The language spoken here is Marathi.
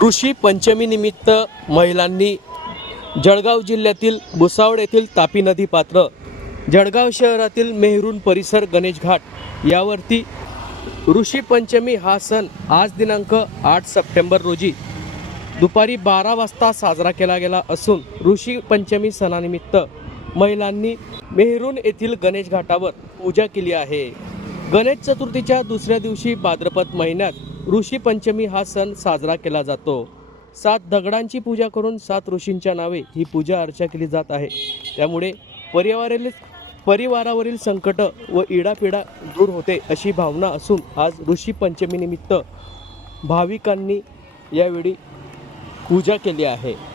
कृषी पंचमीनिमित्त महिलांनी जळगाव जिल्ह्यातील भुसावळ येथील तापी नदी पात्र जळगाव शहरातील मेहरून परिसर गणेश घाट यावरती ऋषी पंचमी हा सण आज दिनांक आठ सप्टेंबर रोजी दुपारी बारा वाजता साजरा केला गेला असून ऋषी पंचमी सणानिमित्त महिलांनी मेहरून येथील गणेश घाटावर पूजा केली आहे. गणेश चतुर्थीच्या दुसऱ्या दिवशी भाद्रपद महिन्यात ऋषी पंचमी हा सण साजरा केला जातो. सात दगडांची पूजा करून सात ऋषींच्या नावे ही पूजा अर्चा केली जात आहे. त्यामुळे परिवारातील परिवारावरील संकट व इडापिडा दूर होते अशी भावना असून आज ऋषी पंचमीनिमित्त भाविकांनी यावेळी पूजा केली आहे.